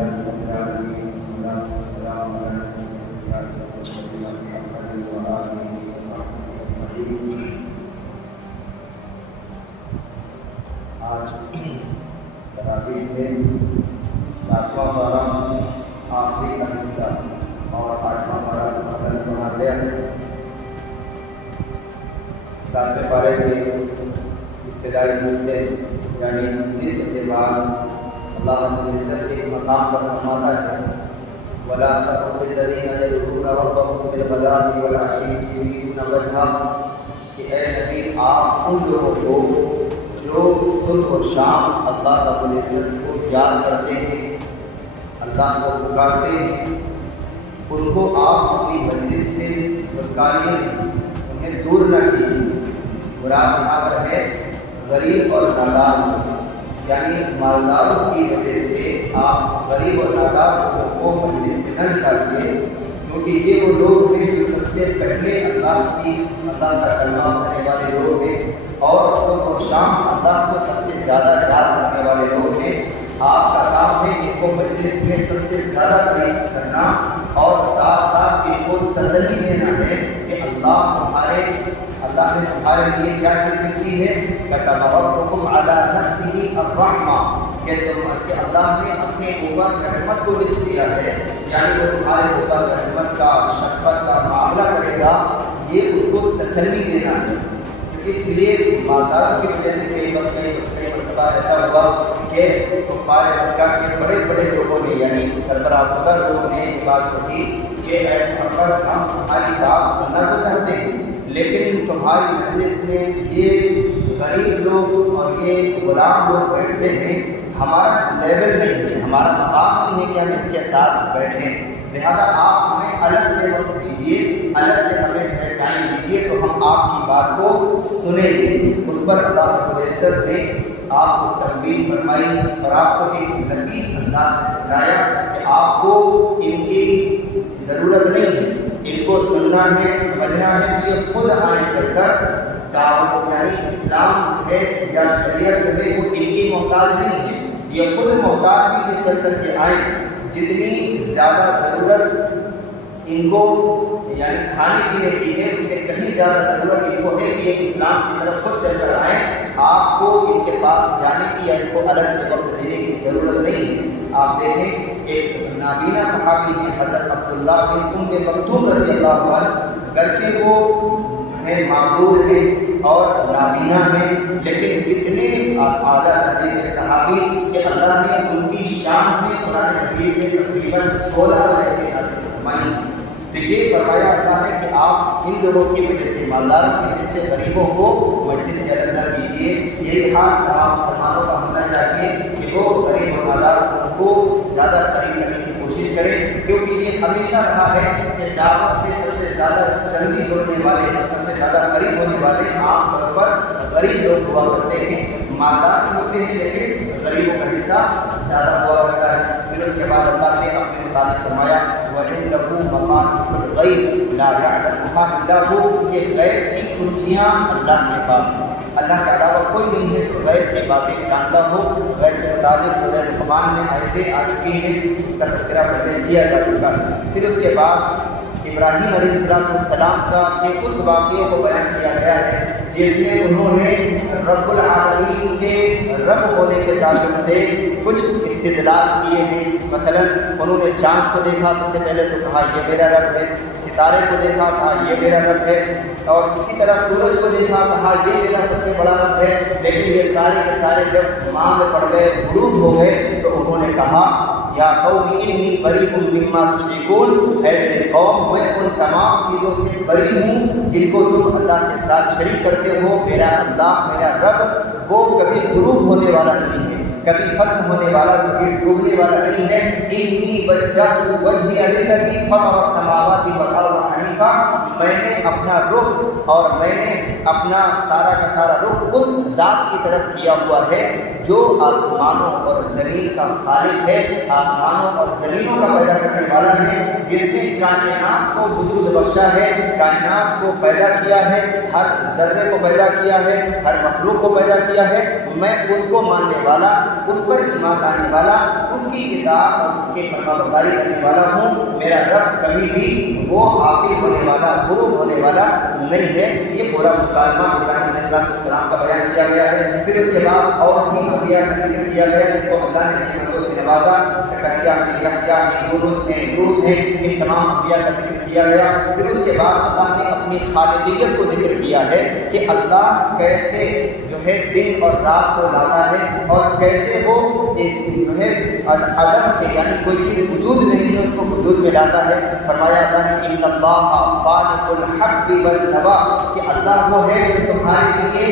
آج تراویح میں 7واں پارہ آخری کا حصہ اور 8واں پارہ مکمل پڑھا گیا ہے۔ 7ویں پارے کے ابتدائی حصے یعنی نصف کے بعد اللہ رب العزت ایک مقام پر فرماتا ہے وَلَا تَطْرُدِ الَّذِينَ يَدْعُونَ رَبَّهُم بِالْغَدَاةِ وَالْعَشِيِّ يُرِيدُونَ وَجْهَهُ، کہ اے نبی آپ ان لوگوں کو جو صبح و شام اللہ رب العزت کو یاد کرتے ہیں، اللہ کو پکارتے ہیں، ان کو آپ اپنی مجلس سے دھتکاریے، انہیں دور نہ کیجیے۔ مراد یہاں پر ہے غریب اور نادار، یعنی مالداروں کی وجہ سے آپ غریب اور نادار لوگوں کو مجلس سے نہ نکالیے، کیونکہ یہ وہ لوگ ہیں جو سب سے پہلے اللہ کا کلمہ پڑھنے والے لوگ ہیں اور صبح و شام اللہ کو سب سے زیادہ یاد کرنے والے لوگ ہیں۔ آپ کا کام ہے ان کو مجلس میں سب سے زیادہ قریب کرنا اور ساتھ ساتھ ان کو تسلی دینا ہے کہ اللہ نے تمہارے لیے کیا چیز لکھی ہے، كَتَبَ رَبُّكُمْ عَلَى نَفْسِهِ الرَّحْمَةَ، کہ اللہ نے اپنے اوپر رحمت کو لکھ دیا ہے، یعنی وہ تمہارے اوپر رحمت کا شفقت کا معاملہ کرے گا، یہ ان کو تسلی دینا ہے۔ اس لیے مالداروں کی وجہ سے کئی مرتبہ ایسا ہوا کہ کفار مکہ کے بڑے بڑے لوگوں نے یعنی سربراہ مدر لوگوں نے یہ بات کہی کہ اے محمد ہم تمہاری بات سننا تو چاہتے ہیں، لیکن تمہاری مجلس میں یہ غریب لوگ اور یہ غلام لوگ بیٹھتے ہیں، ہمارا لیول نہیں ہے، ہمارا مقام نہیں ہے کہ ہم ان کے ساتھ بیٹھیں، لہذا آپ ہمیں الگ سے وقت دیجیے، الگ سے ہمیں ٹائم دیجیے تو ہم آپ کی بات کو سنیں گے۔ اس پر اللہ رب العزت نے آپ کو تنبیہ فرمائی اور آپ کو ایک لطیف انداز سے سمجھایا کہ آپ کو ان کی ضرورت نہیں ہے، ان کو سننا ہے، سمجھنا ہے، یہ خود آنے چل کر دعوت یعنی اسلام ہے یا شریعت جو ہے وہ ان کی محتاج نہیں ہے، یہ خود محتاج بھی یہ چل کر کے آئیں۔ جتنی زیادہ ضرورت ان کو یعنی کھانے پینے کی ہے اس سے کہیں زیادہ ضرورت ان کو ہے کہ یہ اسلام کی طرف خود چل کر آئیں، آپ کو ان کے پاس جانے کی یا ان کو الگ سے وقت دینے کی ضرورت نہیں ہے۔ آپ دیکھیں ایک نابینا صحابی ہیں حضرت عبداللہ بن مکتوم رضی اللہ عنہ، گرچہ وہ معذور ہیں اور نابینا ہیں لیکن اتنے اعلیٰ درجے کے صحابی کہ اللہ نے ان کی شان میں قرآن مجید میں تقریباً 16 آیتیں نازل فرمائی۔ تو یہ فرمایا اللہ نے کہ آپ ان لوگوں کی وجہ سے مالداروں کی وجہ سے غریبوں کو مجلس سے الگ نہ کیجیے۔ یہ حال تمام مسلمانوں کا ہونا چاہیے کہ وہ غریب اور مالدار کو زیادہ قریب کرنے کی کوشش کریں، کیونکہ یہ ہمیشہ رہا ہے کہ دعوت سے سب سے زیادہ جلدی جڑنے والے اور سب سے زیادہ قریب ہونے والے عام طور پر غریب لوگ ہوا کرتے ہیں، مالدار بھی ہوتے ہیں لیکن غریبوں کا حصہ زیادہ ہوا کرتا ہے۔ پھر اس کے بعد اللہ نے اپنے متعلق فرمایا وَعِندَهُ مَفَاتِحُ الْغَيْبِ لَا يَعْلَمُهَا إِلَّا هُوَ، کہ غیب کی کنجیاں اللہ کے پاس ہیں، اللہ کے علاوہ کوئی نہیں ہے جو غیب کی باتیں جانتا ہو۔ غیب کے متعلق سورہ لقمان میں آیتیں آ چکی ہیں، اس کا تذکرہ پہلے کیا جا چکا ہے۔ پھر اس کے بعد ابراہیم علیہ السلام کا ایک اس واقعے کو بیان کیا گیا ہے جس میں انہوں نے رب العالمین کے رب ہونے کے تعلق سے کچھ استدلال کیے ہیں۔ مثلا انہوں نے چاند کو دیکھا، سب سے پہلے تو کہا یہ میرا رب ہے، ستارے کو دیکھا کہا یہ میرا رب ہے، اور اسی طرح سورج کو دیکھا کہا یہ میرا سب سے بڑا رب ہے، لیکن یہ سارے کے سارے جب ماں میں پڑ گئے، غروب ہو گئے، تو انہوں نے کہا یا قوم انی بریء مما تشرکون، اے میری قوم میں ان تمام چیزوں سے بری ہوں جن کو تم اللہ کے ساتھ شریک کرتے ہو۔ میرا اللہ میرا رب وہ کبھی غروب ہونے والا نہیں ہے، کبھی ختم ہونے والا، کبھی ڈوبنے والا نہیں ہے۔ انی وجہت وجہی للذی فطر السماوات والارض حنیفا، میں نے اپنا رخ اور میں نے اپنا سارا کا سارا رخ اس ذات کی طرف کیا ہوا ہے جو آسمانوں اور زمین کا خالق ہے، آسمانوں اور زمینوں کا پیدا کرنے والا ہے، جس نے کائنات کو وجود بخشا ہے، کائنات کو پیدا کیا ہے، ہر ذرے کو پیدا کیا ہے، ہر مخلوق کو پیدا کیا ہے، میں اس کو ماننے والا، اس پر ایمان لانے والا، اس کی اطاعت اور اس کی فرمانبرداری کرنے والا ہوں۔ میرا رب کبھی بھی وہ غافل ہونے والا، غروب ہونے والا نہیں ہے۔ یہ پورا مکالمہ ابراہیم علیہ السلام کا بیان کیا گیا ہے۔ پھر اس کے بعد اور بھی انبیاء کا ذکر کیا گیا جن کو اللہ نے نعمتوں سے نوازا، زکریا ہیں، یحییٰ ہیں، یونس ہیں، لوط ہیں، ان تمام انبیاء کا ذکر کیا گیا۔ پھر اس کے بعد اللہ نے اپنی خالقیت کو ذکر کیا ہے کہ اللہ کیسے جو ہے دن اور رات کو لاتا ہے اور کیسے وہ جو ہے عدم سے، یعنی کوئی چیز وجود میں نہیں ہے اس کو وجود میں لاتا ہے۔ فرمایا اللہ نے ان اللہ فالق الحب والنوى، کہ اللہ وہ ہے جو تمہارے لیے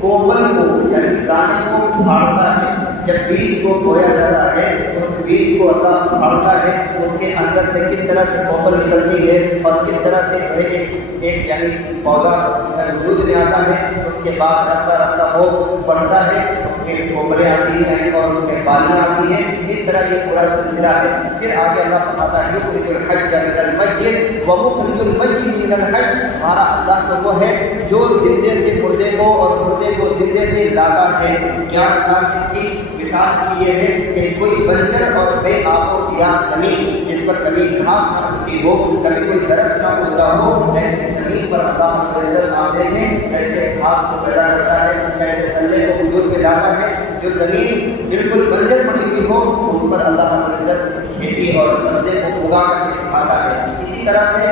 کوپل کو یعنی دانے کو اکھاڑتا ہے۔ جب بیج کو بویا جاتا ہے اس بیج کو اللہ اکھاڑتا ہے، اس کے اندر سے کس طرح سے کوپل نکلتی ہے اور کس طرح سے جو ہے ایک یعنی پودا جو ہے وجود میں آتا ہے، اس کے بعد رفتہ رفتہ وہ بڑھتا ہے، اس میں کوپلیں آتی ہیں اور اس میں بالیاں آتی ہیں۔ اس طرح یہ پورا سلسلہ ہے۔ پھر آگے اللہ فرماتا ہے یخرج الحی من المیت ومخرج المیت من الحی، ہمارا اللہ تو وہ ہے جو زندے سے مردے کو اور مردے کو زندے سے لاتا ہے۔ کیا مثال اس کی؟ مثال اس کی یہ ہے کہ کوئی بنجر اور بے آب و گیاہ زمین جس پر کبھی گھاس نہ اگتی ہو، کبھی کوئی درخت نہ اگتا ہو، ایسی زمین پر اللہ رب العزت آتے ہیں، ایسے گھاس کو پیدا کرتا ہے، ایسے پھلے کو وجود میں لاتا ہے۔ جو زمین بالکل بنجر پڑی ہوئی ہو اس پر اللہ رب العزت کھیتی اور سبزے کو اگا کر کے دکھاتا ہے۔ اسی طرح سے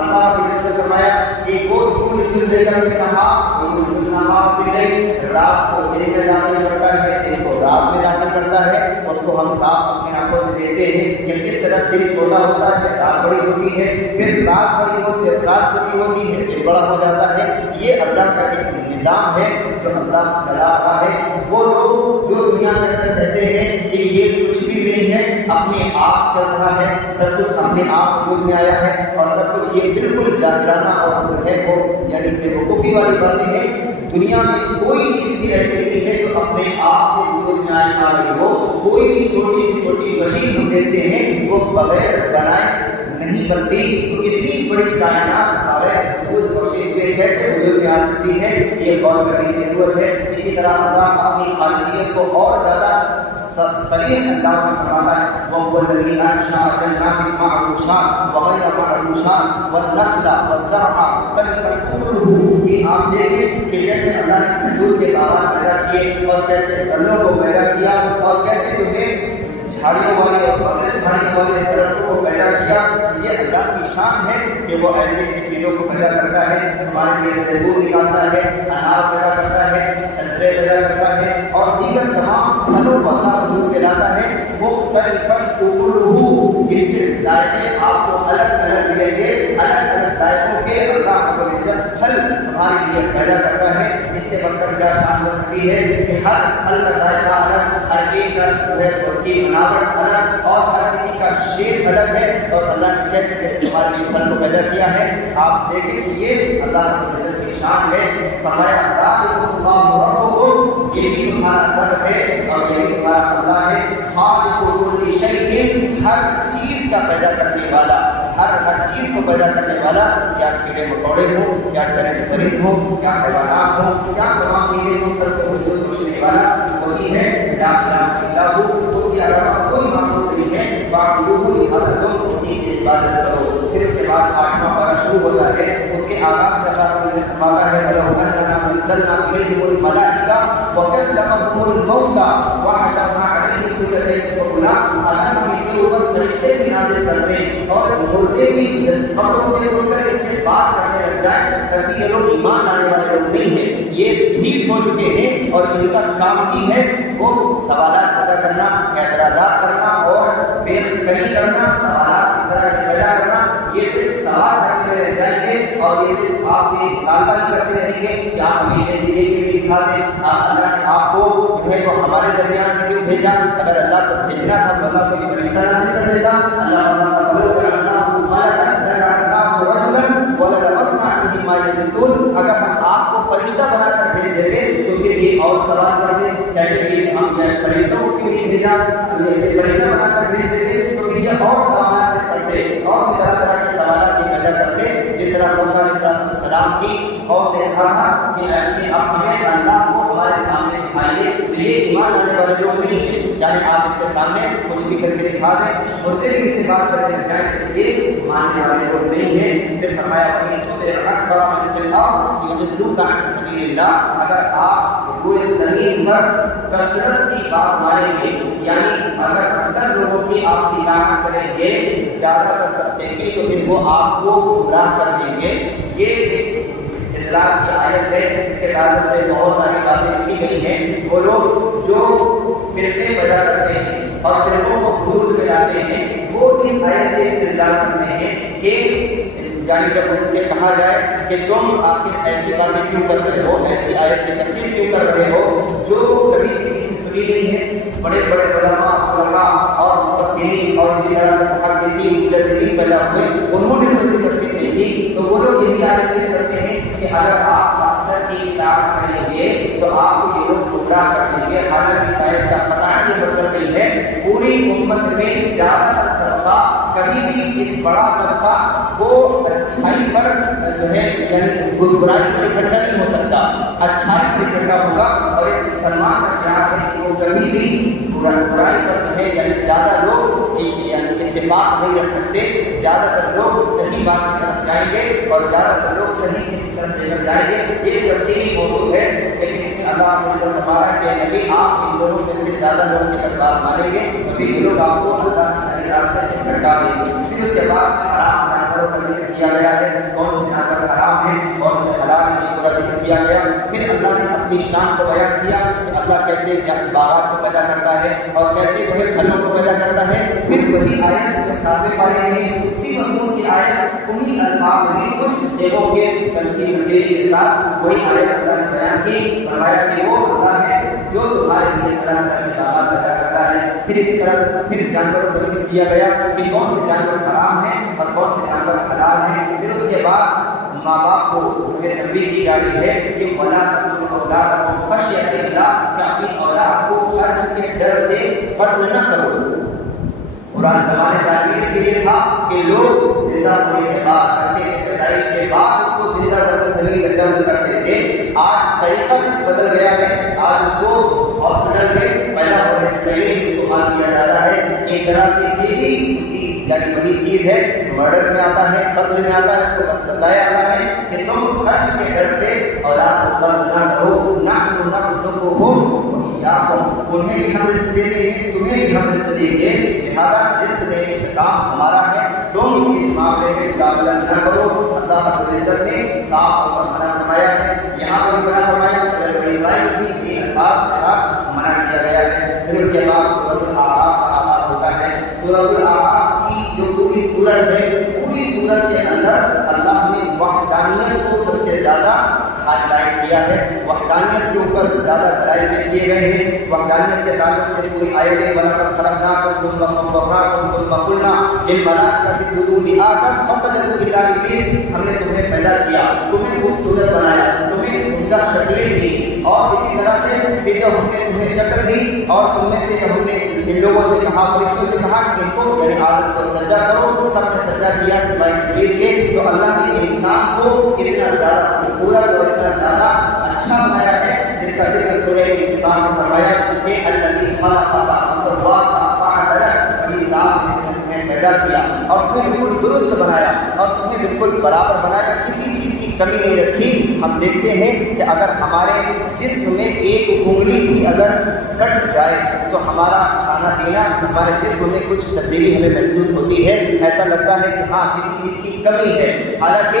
اللہ رب العزت نے فرمایا کہ وہ یولج اللیل فی النہار ویولج النہار فی اللیل، رات کو دن میں داخل کرتا ہے، دن کو رات میں داخل کرتا ہے۔ اس کو ہم صاف اپنی آنکھوں سے دیکھتے ہیں کہ کس طرح دن چھوٹا ہوتا ہے، رات بڑی ہوتی ہے، پھر رات بڑی ہوتی ہے، رات چھوٹی ہوتی ہے، دن بڑا ہو جاتا ہے۔ یہ اللہ کا ایک نظام ہے جو اللہ چلا رہا ہے۔ وہ لوگ جو دنیا کے اندر کہتے ہیں کہ یہ کچھ بھی نہیں ہے، اپنے آپ چل رہا ہے، سب کچھ اپنے آپ وجود میں آیا ہے اور سب کچھ یہ بالکل جاہلانہ اور جو ہے وہ یعنی بے وقوفی والی باتیں ہیں۔ دنیا میں کوئی چیز بھی ایسی نہیں ہے جو اپنے آپ سے وجود میں آ رہی ہو۔ کوئی بھی چھوٹی سے چھوٹی مشین ہم دیکھتے ہیں وہ بغیر بنائے نہیں بنتی، تو اتنی بڑی کائنات بغیر وجود بخشے ہوئے کیسے وجود میں آ سکتی ہے، یہ غور کرنے کی ضرورت ہے۔ اسی طرح اللہ اپنی خالقیت کو اور زیادہ صریح انداز میں فرماتا ہے وَهُوَ الَّذِي أَنشَأَ جَنَّاتٍ مَّعْرُوشَاتٍ وَغَيْرَ مَعْرُوشَاتٍ وَالنَّخْلَ وَالزَّرْعَ مُخْتَلِفًا أُكُلُهُ، کہ آپ دیکھیں کہ کیسے اللہ نے کھجور کے باغات پیدا کیے اور کیسے پھلوں کو پیدا کیا اور کیسے جو ہے جھاڑیوں والے اور بغیر جھاڑیوں والے درختوں کو پیدا کیا۔ یہ اللہ کی شان ہے کہ وہ ایسی ایسی چیزوں کو پیدا کرتا ہے، ہمارے لیے زیتون نکالتا ہے، انار پیدا کرتا ہے، سنترے پیدا کرتا ہے اور دیگر تمام پھلوں کو اللہ وجود میں لاتا ہے۔ مختلفاً اکلہ، جن کے ذائقے آپ کو الگ الگ ملیں گے، الگ الگ ذائقوں کے اللہ رب العزت پھل ہمارے لیے پیدا کرتا ہے۔ اس سے بڑھ کر کیا شان ہو سکتی ہے کہ ہر پھل کا ذائقہ الگ، ہر ایک کا جو ہے اس کی بناوٹ الگ اور ہر کسی کا شیپ الگ ہے، اور اللہ نے کیسے کیسے تمہارے لیے پھل کو پیدا کیا ہے۔ آپ دیکھیں کہ یہ اللہ رب العزت کی شان ہے۔ فرمایا ذالکم اللہ ربکم، یہی تمہارا رب ہے اور یہی تمہارا اللہ ہے۔ خالق کل شیء، ہر چیز کا پیدا کرنے والا، ہر چیز کو پیدا کرنے والا، کیا کیڑے مکوڑے ہوں، کیا چرند پرند ہوں، کیا حیوانات ہوں، کیا تمام چیزیں ہوں، سب کو وجود بخشنے والا وہی ہے۔ لا الہ الا ہو، اس کے علاوہ کوئی معبود نہیں ہے۔ فاعبدوہ، لہذا تم اسی کی عبادت کرو۔ پھر اس کے بعد 8واں پارہ شروع ہوتا ہے، اس کے آغاز کا اللہ فرماتا ہے وَلَوْ أَنَّنَا نَزَّلْنَا إِلَيْهِمُ الْمَلَائِكَةَ وَكَلَّمَهُمُ الْمَوْتَى وَحَشَرْنَا عَلَيْهِمْ كُلَّ شَيْءٍ قُبُلًا، اگر ہم ان کے اوپر فرشتے بھی نازل کر دیں اور مردے بھی قبروں سے اٹھ کر ان سے بات کرنے لگ جائیں، تب بھی یہ لوگ ایمان لانے والے لوگ نہیں ہیں، یہ ڈھیٹ ہو چکے ہیں اور ان کا کام ہی ہے وہ سوالات پیدا کرنا، اعتراضات کرنا اور بے فکری کرنا، سوالات اس طرح کے پیدا کرنا۔ یہ صرف سوال کرنے میں رہ جائیں گے اور یہ صرف آپ سے مطالبہ ہی کرتے رہیں گے کہ آپ ہمیں یہ بھی دکھا دیں۔ اللہ نے آپ کو جو ہے وہ ہمارے درمیان سے کیوں بھیجا؟ اگر اللہ کو بھیجنا تھا تو اللہ کوئی فرشتہ نازل کر دیتا۔ اللہ فرماتا ہے وَلَوْ جَعَلْنَاهُ مَلَكًا لَجَعَلْنَاهُ رَجُلًا وَلَلَبَسْنَا عَلَيْهِمْ ما یلبسون، اگر ہم آپ کو فرشتہ بنا کر بھیج دیتے تو پھر یہ اور سوال کرتے، کہتے کہ ہم فرشتوں کو کیوں نہیں بھیجا، فرشتہ بنا کر بھیج دیتے تو پھر یہ اور سوالات کرتے اور بھی طرح طرح کے سوالات یہ پیدا کرتے، جس طرح موسیٰ علیہ السلام کی قوم نے کہا تھا کہ اب ہمیں اللہ کو ہمارے سامنے دکھائیے، تو یہ ایمان لانے والے لوگ نہیں ہیں، چاہے آپ ان کے سامنے کچھ بھی کر کے دکھا دیں، مردے بھی ان سے بات کرنے لگ جائیں، یہ ماننے والے لوگ نہیں ہیں۔ پھر فرمایا وَإِن تُطِعْ أَكْثَرَ مَن فِي الْأَرْضِ يُضِلُّوكَ عَن سَبِيلِ اللَّهِ، اگر آپ روئے زمین پر کثرت کی بات مانیں گے، یعنی اگر اکثر لوگوں کی آپ اطاعت کریں گے، زیادہ تر طبقے کی، تو پھر وہ آپ کو گمراہ کر دیں گے۔ یہ استدلال کی آیت ہے، اس کے تعلق سے بہت ساری باتیں لکھی گئی ہیں۔ وہ لوگ جو فرقے پیدا کرتے ہیں اور فرقوں کو وجود میں لاتے ہیں، وہ اس آیت سے استدلال کرتے ہیں کہ یعنی جب ان سے کہا جائے کہ تم آخر ایسی باتیں کیوں کر رہے ہو، ایسی آیت کی تفسیر کیوں کر رہے ہو جو کبھی کسی سے سنی نہیں ہے، بڑے بڑے علماء، صلحاء اور مفسرین اور اسی طرح سے محدثین، مجددین پیدا ہوئے، انہوں نے تو اسی تفسیر نہیں کی، تو وہ لوگ یہی آیت پیش کرتے ہیں کہ اگر آپ اکثر کی اطاعت کریں گے تو آپ کو یہ لوگ گمراہ کر دیں گے۔ حالانکہ اس آیت کا قطعاً یہ مطلب نہیں ہے، پوری امت میں زیادہ تر طبقہ، کبھی بھی ایک بڑا طبقہ وہ اچھائی پر جو ہے یعنی برائی پر اکٹھا نہیں ہو سکتا، اچھائی پر اکٹھا ہوگا، اور ایک مسلمان کا شعار ہے کہ وہ کبھی بھی برائی پر جو ہے یعنی زیادہ لوگ یعنی اتفاق نہیں رکھ سکتے، زیادہ تر لوگ صحیح بات کی طرف جائیں گے اور زیادہ تر لوگ صحیح چیز کی طرف لے کر جائیں گے۔ یہ تفصیلی موضوع ہے، لیکن اس میں اللہ نے فرمایا کہ نبی آپ ان لوگوں میں سے زیادہ لوگوں کی اگر بات مانیں گے تو پھر یہ لوگ آپ کو اللہ کے راستے سے بھٹکا دیں گے۔ پھر اس کے بعد حرام جانوروں کا ذکر کیا گیا ہے، کون سے جانور حرام ہیں، کون سے حلال ہیں، ان کا ذکر کیا گیا۔ پھر اللہ نے اپنی شان کو بیان کیا کہ اللہ کیسے باغات کو پیدا کرتا ہے اور کیسے جو ہے پھلوں کو پیدا کرتا ہے۔ پھر وہی آیت جو 7ویں پارے میں ہے، اسی مضمون کی آیت انہی الفاظ میں کچھ صیغوں کے تنقید تبدیلی کے ساتھ وہی آیت اللہ نے بیان کی، فرمایا کہ وہ اللہ ہے جو تمہارے لیے طرح طرح کے باغات پیدا کرتا ہے۔ پھر اسی طرح سے پھر جانوروں کا ذکر کیا گیا کہ کون سے جانور حرام ہیں اور کون سے جانور حلال ہیں۔ پھر اس کے بعد ماں باپ کو جو ہے تنبیہ کی جا رہی ہے کہ وَلَا تَقْتُلُوا أَوْلَادَكُمْ خَشْيَةَ إِمْلَاقٍ، کہ اپنی اولاد کو خرچ کے ڈر سے قتل نہ کرو۔ قرآن زمانے جاہلیت کے لیے تھا کہ لوگ زندہ ہونے کے بعد، بچے کے پیدائش کے بعد اس کو زندہ زمین میں دفن کرتے تھے۔ آج طریقہ صرف بدل گیا ہے، آج اس کو ہاسپٹل میں پیدا ہونے سے پہلے ہی استعمال کیا جاتا ہے۔ ایک طرح سے یہ بھی اسی یعنی وہی چیز ہے، مرڈر میں آتا ہے، قتل میں آتا ہے، اس کو بتلایا اللہ نے کہ تم خرچ کے ڈر سے اولاد کو قتل نہ کرو، نحن نرزقهم وإياكم، انہیں بھی ہم رزق دیتے ہیں، تمہیں بھی ہم رزق دیں گے، لہذا رزق دینے کا کام ہمارا ہے، تم اس معاملے میں مقابلہ نہ کرو۔ اللہ رب العزت نے صاف طور پر منع فرمایا ہے، یہاں پر بھی منع فرمایا، سورہ بنی اسرائیل بھی یہ الفاظ کے ساتھ منع کیا گیا ہے۔ پھر اس کے بعد سورۃ الاعراف کا آغاز ہوتا ہے۔ سورۃ الاعراف کی جو پوری سورت ہے، اس پوری سورت کے اندر اللہ نے وحدانیت کو سب سے زیادہ ہائی لائٹ کیا ہے، وحدانیت کے اوپر زیادہ دلائل پیش کیے گئے ہیں۔ وحدانیت کے تعلق سے پوری آیتیں وَلَقَدْ خَلَقْنَاكُمْ ثُمَّ صَوَّرْنَاكُمْ ثُمَّ قُلْنَا لِلْمَلَائِكَةِ اسْجُدُوا لِآدَمَ فَسَجَدُوا إِلَّا إِبْلِيسَ، ہم نے تمہیں پیدا کیا، تمہیں خوبصورت بنایا، تمہیں عمدہ شکلیں دی، اور اسی طرح سے پھر جب ہم نے تمہیں شکل دی اور تم میں سے جب ہم نے ان لوگوں سے کہا، فرشتوں سے کہا کہ ان کو یعنی آدم کو سجدہ کرو، سب نے سجدہ کیا سوائے ابلیس کے، تو اللہ نے انسان کو اتنا زیادہ خوبصورت اور اتنا زیادہ اچھا بنایا ہے، جس کا ذکر سورہ انفطار میں فرمایا کہ الذی خلقک فسواک فعدلک، وہی ذات جس نے تمہیں پیدا کیا اور تمہیں بالکل درست بنایا اور تمہیں بالکل برابر بنایا، کسی چیز کی کمی نہیں رکھی۔ ہم دیکھتے ہیں کہ اگر ہمارے جسم میں ایک انگلی بھی اگر کٹ جائے تو ہمارا کھانا پینا، ہمارے جسم میں کچھ تبدیلی ہمیں محسوس ہوتی ہے، ایسا لگتا ہے کہ ہاں کسی چیز کی کمی ہے، حالانکہ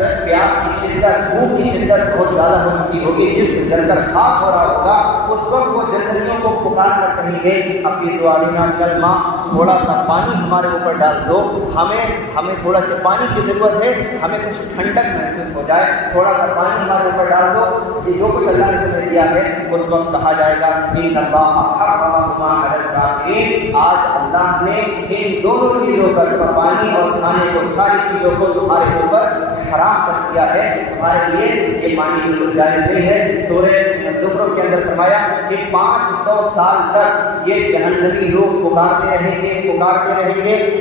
جو ہے پیاس کی شدت، بھوک کی شدت بہت زیادہ ہو چکی ہوگی، جسم جل کر خاک ہو رہا ہوگا، اس وقت وہ جنتیوں کو پکار کر کہیں گے افیضوا علینا من الماء، تھوڑا سا پانی ہمارے اوپر ڈال دو، ہمیں تھوڑا سا پانی کی ضرورت ہے، ہمیں کچھ ٹھنڈک محسوس ہو جائے، تھوڑا سا پانی ہمارے اوپر ڈال دو۔ یہ جو کچھ اللہ نے تمہیں دیا ہے اس وقت کہا جائے گا ان اللہ حرمہما علی الکافرین، آج اللہ نے ان دونوں چیزوں پر، پانی اور کھانے کو، ساری چیزوں کو تمہارے اوپر حرام کر دیا ہے، تمہارے لیے یہ پانی بالکل جائز نہیں ہے۔ سورہ زخرف کے اندر فرمایا کہ 500 سال تک یہ جہنمی لوگ پکارتے رہیں گے،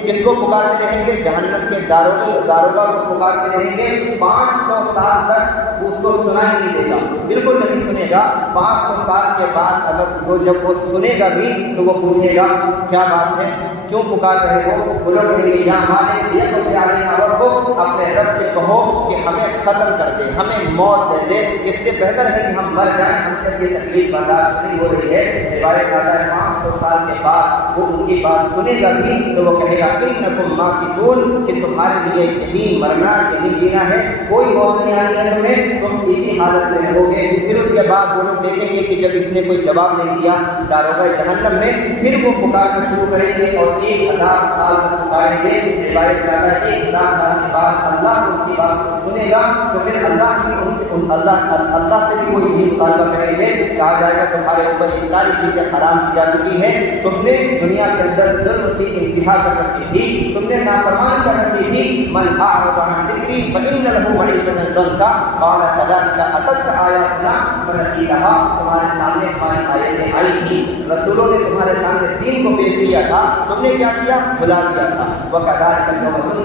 کس کو پکارتے رہیں گے؟ جہنم کے داروغہ کو پکارتے رہیں گے، 500 سال تک اس کو سنائی نہیں دے گا، بالکل نہیں سنے گا۔ 500 سال کے بعد اگر جب وہ سنے گا بھی تو وہ پوچھے گا کیا بات ہے، کیوں پکار رہے ہو؟ وہ لوگ کہیں گے یا مالک یقضی علینا ربک، اپنے رب سے کہو کہ ہمیں ختم کر دے، ہمیں موت دے دے، اس سے بہتر ہے کہ ہم مر جائیں، ہم سے یہ تکلیف برداشت نہیں ہو رہی ہے۔ روایت آتا ہے 500 سال کے بعد وہ ان کی بات سنے گا بھی تو وہ کہے گا انکم ماکثون، کہ تمہارے لیے یہی مرنا یہی جینا ہے، کوئی موت نہیں آنی ہے تمہیں، تم اسی حالت میں رہو گے۔ پھر اس کے بعد وہ لوگ دیکھیں گے کہ جب اس نے کوئی جواب نہیں دیا داروغہ جہنم میں، پھر وہ پکارنا شروع کریں گے اور 1000 سال تک پکاریں گے۔ روایت میں آتا ہے 1000 سال کے بعد اللہ ان کی بات کو سنے گا تو پھر اللہ سے بھی وہ یہی مطالبہ کریں گے، کہا جائے گا تمہارے اوپر یہ ساری چیزیں حرام کی جا چکی ہیں، تم نے دنیا کے اندر ظلم کی انتہا کر رکھی تھی، تم نے نافرمانی کر رکھی تھی۔ من اعرض عن ذکری فإن له معیشۃ ضنکا قال كذلك أتتك آیاتنا فنسیتها، تمہارے سامنے ہماری آیتیں آئی تھیں، رسولوں نے تمہارے سامنے دین کو پیش کیا تھا، تم نے کیا کیا؟ بھلا دیا تھا۔ وَكَذَلِكَ الْيَوْمَ